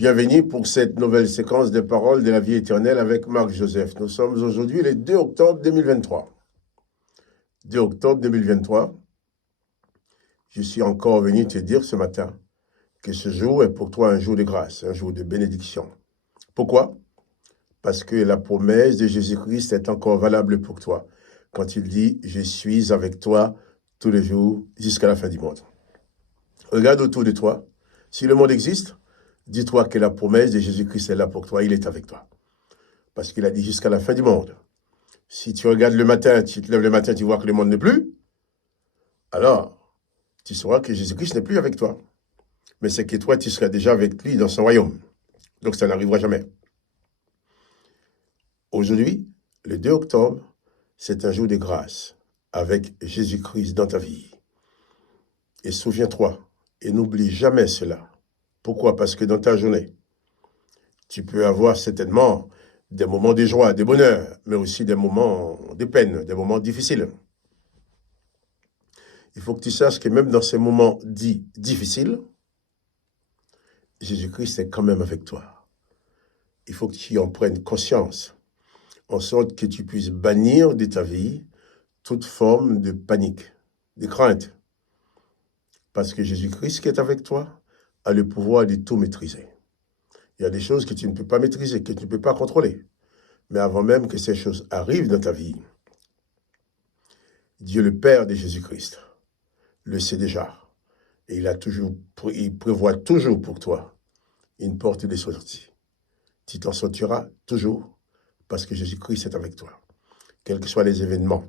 Bienvenue pour cette nouvelle séquence des paroles de la vie éternelle avec Marc Joseph. Nous sommes aujourd'hui le 2 octobre 2023. 2 octobre 2023, je suis encore venu te dire ce matin que ce jour est pour toi un jour de grâce, un jour de bénédiction. Pourquoi? Parce que la promesse de Jésus-Christ est encore valable pour toi quand il dit « Je suis avec toi tous les jours jusqu'à la fin du monde ». Regarde autour de toi. Si le monde existe, dis-toi que la promesse de Jésus-Christ est là pour toi, il est avec toi. Parce qu'il a dit jusqu'à la fin du monde. Si tu regardes le matin, tu te lèves le matin, tu vois que le monde n'est plus, alors tu sauras que Jésus-Christ n'est plus avec toi. Mais c'est que toi, tu seras déjà avec lui dans son royaume. Donc ça n'arrivera jamais. Aujourd'hui, le 2 octobre, c'est un jour de grâce avec Jésus-Christ dans ta vie. Et souviens-toi, et n'oublie jamais cela. Pourquoi? Parce que dans ta journée, tu peux avoir certainement des moments de joie, de bonheur, mais aussi des moments de peine, des moments difficiles. Il faut que tu saches que même dans ces moments dits difficiles, Jésus-Christ est quand même avec toi. Il faut que tu en prennes conscience, en sorte que tu puisses bannir de ta vie toute forme de panique, de crainte. Parce que Jésus-Christ qui est avec toi a le pouvoir de tout maîtriser. Il y a des choses que tu ne peux pas maîtriser, que tu ne peux pas contrôler. Mais avant même que ces choses arrivent dans ta vie, Dieu le Père de Jésus-Christ le sait déjà. Et il prévoit toujours pour toi une porte de sortie. Tu t'en sortiras toujours parce que Jésus-Christ est avec toi. Quels que soient les événements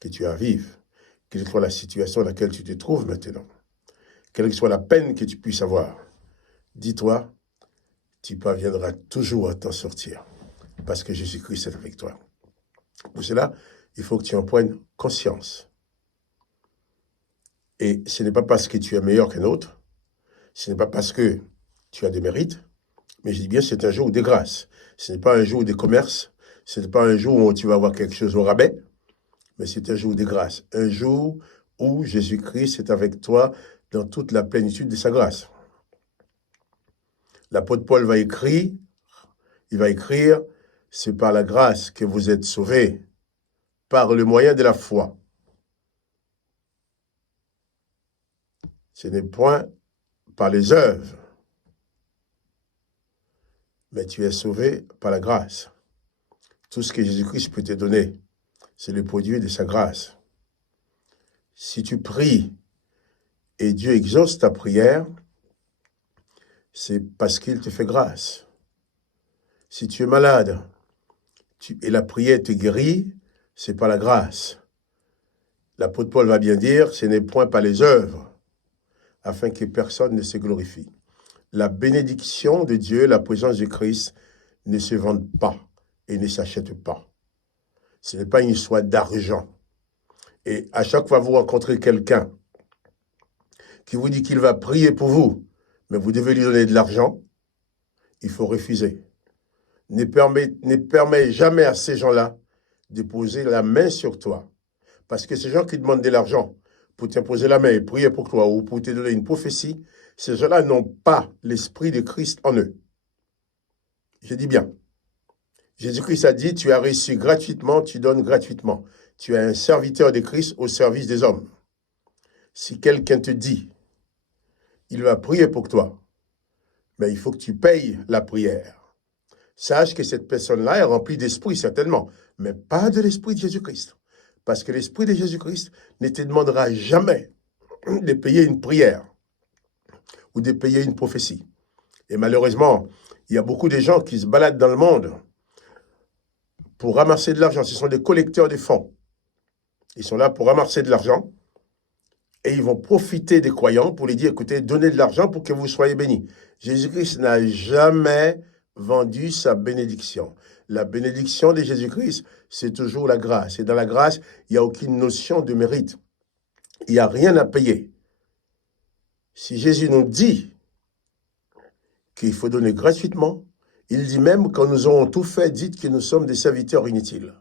que tu as à vivre, quelle que soit la situation dans laquelle tu te trouves maintenant, quelle que soit la peine que tu puisses avoir, dis-toi, tu parviendras toujours à t'en sortir parce que Jésus-Christ est avec toi. Pour cela, il faut que tu en prennes conscience. Et ce n'est pas parce que tu es meilleur qu'un autre, ce n'est pas parce que tu as des mérites, mais je dis bien c'est un jour de grâce. Ce n'est pas un jour de commerce, ce n'est pas un jour où tu vas avoir quelque chose au rabais, mais c'est un jour de grâce. Un jour où Jésus-Christ est avec toi dans toute la plénitude de sa grâce. L'apôtre Paul va écrire, c'est par la grâce que vous êtes sauvés, par le moyen de la foi. Ce n'est point par les œuvres, mais tu es sauvé par la grâce. Tout ce que Jésus-Christ peut te donner, c'est le produit de sa grâce. Si tu pries et Dieu exauce ta prière, c'est parce qu'il te fait grâce. Si tu es malade et la prière te guérit, c'est par la grâce. L'apôtre Paul va bien dire, ce n'est point par les œuvres, afin que personne ne se glorifie. La bénédiction de Dieu, la présence de Christ, ne se vendent pas et ne s'achètent pas. Ce n'est pas une histoire d'argent. Et à chaque fois que vous rencontrez quelqu'un qui vous dit qu'il va prier pour vous, mais vous devez lui donner de l'argent, il faut refuser. Ne permets jamais à ces gens-là de poser la main sur toi. Parce que ces gens qui demandent de l'argent pour t'imposer la main et prier pour toi ou pour te donner une prophétie, ces gens-là n'ont pas l'esprit de Christ en eux. Je dis bien. Jésus-Christ a dit, tu as reçu gratuitement, tu donnes gratuitement. Tu es un serviteur de Christ au service des hommes. Si quelqu'un te dit, il va prier pour toi, mais il faut que tu payes la prière. Sache que cette personne-là est remplie d'esprit, certainement, mais pas de l'esprit de Jésus-Christ. Parce que l'esprit de Jésus-Christ ne te demandera jamais de payer une prière ou de payer une prophétie. Et malheureusement, il y a beaucoup de gens qui se baladent dans le monde pour ramasser de l'argent. Ce sont des collecteurs de fonds. Ils sont là pour ramasser de l'argent et ils vont profiter des croyants pour les dire, écoutez, donnez de l'argent pour que vous soyez bénis. Jésus-Christ n'a jamais vendu sa bénédiction. La bénédiction de Jésus-Christ, c'est toujours la grâce. Et dans la grâce, il n'y a aucune notion de mérite. Il n'y a rien à payer. Si Jésus nous dit qu'il faut donner gratuitement, il dit même, quand nous aurons tout fait, dites que nous sommes des serviteurs inutiles.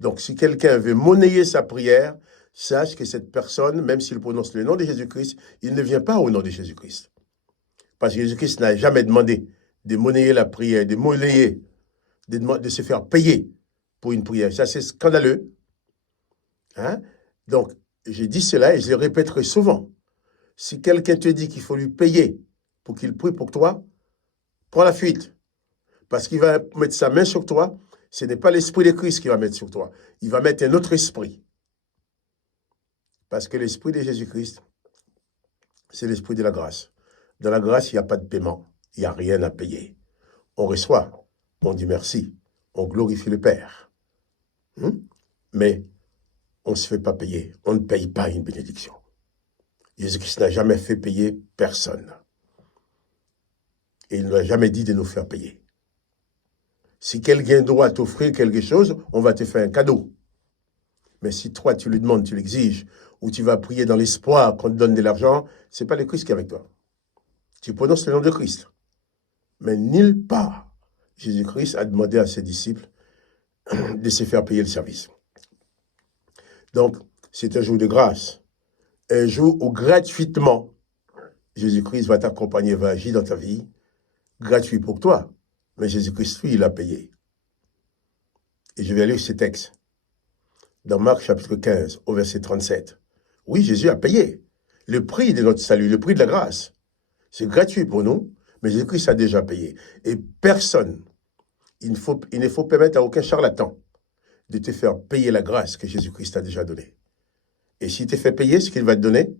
Donc, si quelqu'un veut monnayer sa prière, sache que cette personne, même s'il prononce le nom de Jésus-Christ, il ne vient pas au nom de Jésus-Christ. Parce que Jésus-Christ n'a jamais demandé de monnayer la prière, de monnayer, de se faire payer pour une prière. Ça, c'est scandaleux. Hein? Donc, j'ai dit cela et je le répéterai souvent. Si quelqu'un te dit qu'il faut lui payer pour qu'il prie pour toi, prends la fuite. Parce qu'il va mettre sa main sur toi. Ce n'est pas l'esprit de Christ qui va mettre sur toi. Il va mettre un autre esprit. Parce que l'esprit de Jésus-Christ, c'est l'esprit de la grâce. Dans la grâce, il n'y a pas de paiement. Il n'y a rien à payer. On reçoit, on dit merci, on glorifie le Père. Mais on ne se fait pas payer. On ne paye pas une bénédiction. Jésus-Christ n'a jamais fait payer personne. Et il n'a jamais dit de nous faire payer. Si quelqu'un doit t'offrir quelque chose, on va te faire un cadeau. Mais si toi, tu lui demandes, tu l'exiges, ou tu vas prier dans l'espoir qu'on te donne de l'argent, ce n'est pas le Christ qui est avec toi. Tu prononces le nom de Christ. Mais nulle part, Jésus-Christ a demandé à ses disciples de se faire payer le service. Donc, c'est un jour de grâce. Un jour où gratuitement, Jésus-Christ va t'accompagner, va agir dans ta vie, gratuit pour toi. Mais Jésus-Christ, lui, il a payé. Et je vais lire ce texte. Dans Marc chapitre 15, au verset 37. Oui, Jésus a payé le prix de notre salut, le prix de la grâce. C'est gratuit pour nous, mais Jésus-Christ a déjà payé. Et personne, il ne faut permettre à aucun charlatan de te faire payer la grâce que Jésus-Christ a déjà donnée. Et s'il te fait payer, ce qu'il va te donner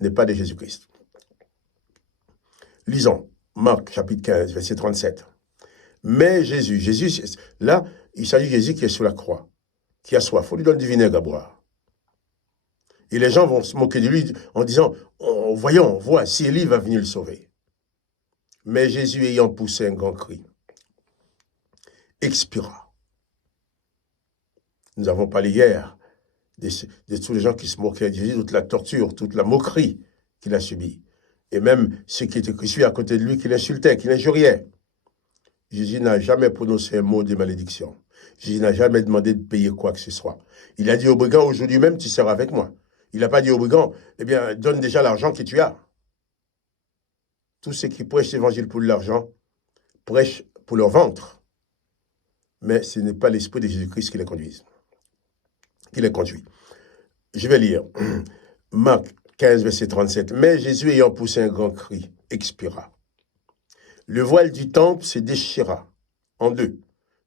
n'est pas de Jésus-Christ. Lisons Marc chapitre 15, verset 37. Mais Jésus, là, il s'agit de Jésus qui est sur la croix, qui a soif. Il faut lui donner du vinaigre à boire. Et les gens vont se moquer de lui en disant, voyons, on voit, si Élie va venir le sauver. Mais Jésus, ayant poussé un grand cri, expira. Nous avons parlé hier de tous les gens qui se moquaient de Jésus, toute la torture, toute la moquerie qu'il a subie. Et même ceux qui étaient crucifiés à côté de lui, qui l'insultaient, qui l'injuriaient. Jésus n'a jamais prononcé un mot de malédiction. Jésus n'a jamais demandé de payer quoi que ce soit. Il a dit au brigand, aujourd'hui même, tu seras avec moi. Il n'a pas dit au brigand, eh bien, donne déjà l'argent que tu as. Tous ceux qui prêchent l'évangile pour l'argent, prêchent pour leur ventre. Mais ce n'est pas l'esprit de Jésus-Christ qui les conduit. Je vais lire. Marc 15, verset 37. Mais Jésus, ayant poussé un grand cri, expira. Le voile du temple se déchira en deux,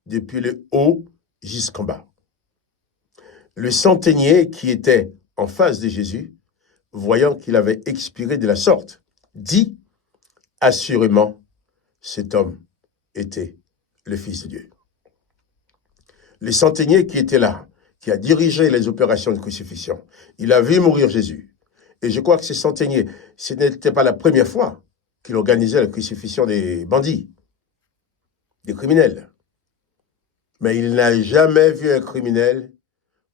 depuis le haut jusqu'en bas. Le centenier qui était en face de Jésus, voyant qu'il avait expiré de la sorte, dit, assurément, cet homme était le Fils de Dieu. Le centenier qui était là, qui a dirigé les opérations de crucifixion, il a vu mourir Jésus. Et je crois que ce centenier, ce n'était pas la première fois qu'il organisait la crucifixion des bandits, des criminels. Mais il n'a jamais vu un criminel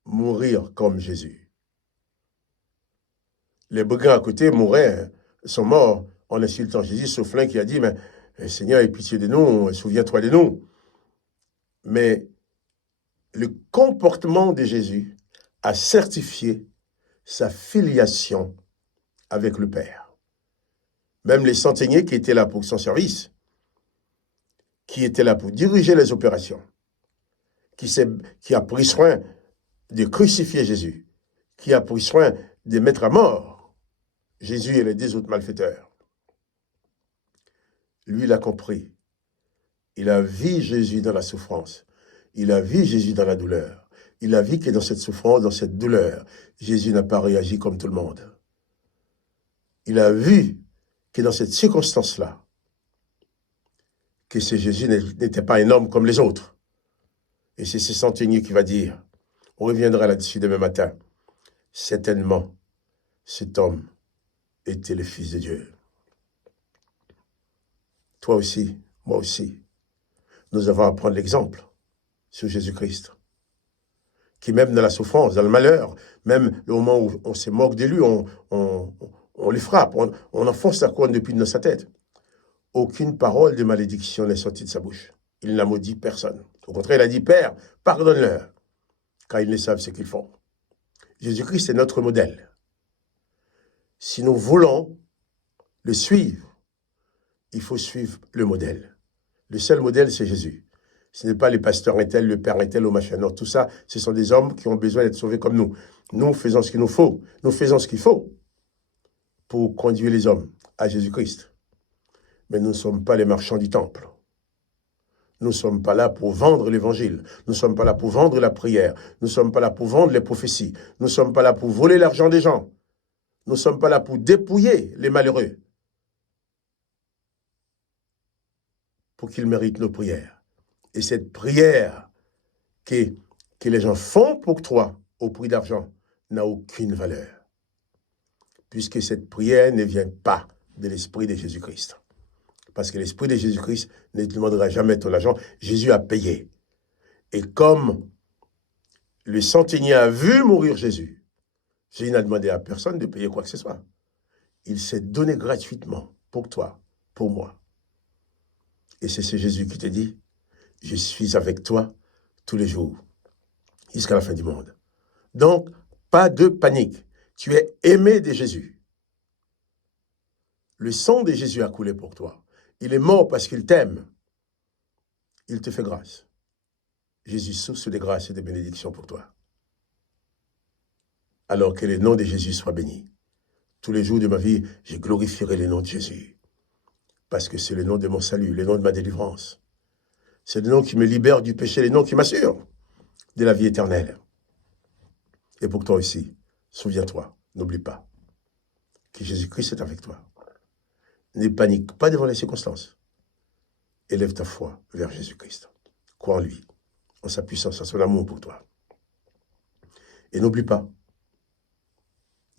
mourir comme Jésus. Les brigands à côté mouraient, sont morts en insultant Jésus, sauf l'un qui a dit, mais Seigneur, aie pitié de nous, souviens-toi de nous. Mais le comportement de Jésus a certifié sa filiation avec le Père. Même les centeniers qui étaient là pour son service, qui étaient là pour diriger les opérations, qui a pris soin de crucifier Jésus, qui a pris soin de mettre à mort Jésus et les deux autres malfaiteurs. Lui, il a compris. Il a vu Jésus dans la souffrance. Il a vu Jésus dans la douleur. Il a vu que dans cette souffrance, dans cette douleur, Jésus n'a pas réagi comme tout le monde. Il a vu que dans cette circonstance-là, que ce Jésus n'était pas un homme comme les autres. Et c'est ce centenier qui va dire, on reviendra là-dessus demain matin, certainement, cet homme était le Fils de Dieu. Toi aussi, moi aussi, nous avons à prendre l'exemple sur Jésus-Christ, qui même dans la souffrance, dans le malheur, même au moment où on se moque de lui, on les frappe, on enfonce la couronne d'épines dans sa tête. Aucune parole de malédiction n'est sortie de sa bouche. Il n'a maudit personne. Au contraire, il a dit, Père, pardonne-leur, car ils ne savent ce qu'ils font. Jésus-Christ est notre modèle. Si nous voulons le suivre, il faut suivre le modèle. Le seul modèle, c'est Jésus. Ce n'est pas les pasteurs un-tel, le père un-tel ou machin. Non, tout ça, ce sont des hommes qui ont besoin d'être sauvés comme nous. Nous faisons ce qu'il nous faut. Nous faisons ce qu'il faut pour conduire les hommes à Jésus-Christ. Mais nous ne sommes pas les marchands du temple. Nous ne sommes pas là pour vendre l'évangile. Nous ne sommes pas là pour vendre la prière. Nous ne sommes pas là pour vendre les prophéties. Nous ne sommes pas là pour voler l'argent des gens. Nous ne sommes pas là pour dépouiller les malheureux pour qu'ils méritent nos prières. Et cette prière que les gens font pour toi au prix d'argent n'a aucune valeur. Puisque cette prière ne vient pas de l'esprit de Jésus-Christ. Parce que l'esprit de Jésus-Christ ne te demandera jamais ton argent. Jésus a payé. Et comme le centenier a vu mourir Jésus, Jésus n'a demandé à personne de payer quoi que ce soit. Il s'est donné gratuitement pour toi, pour moi. Et c'est ce Jésus qui te dit, je suis avec toi tous les jours, jusqu'à la fin du monde. Donc, pas de panique. Tu es aimé de Jésus. Le sang de Jésus a coulé pour toi. Il est mort parce qu'il t'aime. Il te fait grâce. Jésus, source de grâce et de bénédiction pour toi. Alors que le nom de Jésus soit béni. Tous les jours de ma vie, je glorifierai le nom de Jésus. Parce que c'est le nom de mon salut, le nom de ma délivrance. C'est le nom qui me libère du péché, le nom qui m'assure de la vie éternelle. Et pour toi aussi, souviens-toi, n'oublie pas que Jésus-Christ est avec toi. Ne panique pas devant les circonstances. Élève ta foi vers Jésus-Christ. Crois en lui, en sa puissance, en son amour pour toi. Et n'oublie pas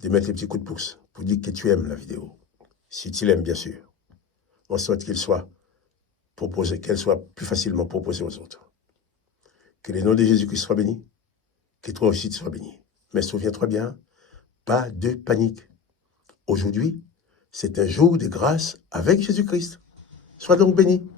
de mettre les petits coups de pouce pour dire que tu aimes la vidéo. Si tu l'aimes, bien sûr. On souhaite qu'elle soit proposée, qu'elle soit plus facilement proposée aux autres. Que le nom de Jésus-Christ soit béni. Que toi aussi tu sois béni. Mais souviens-toi bien, pas de panique. Aujourd'hui, c'est un jour de grâce avec Jésus-Christ. Sois donc béni.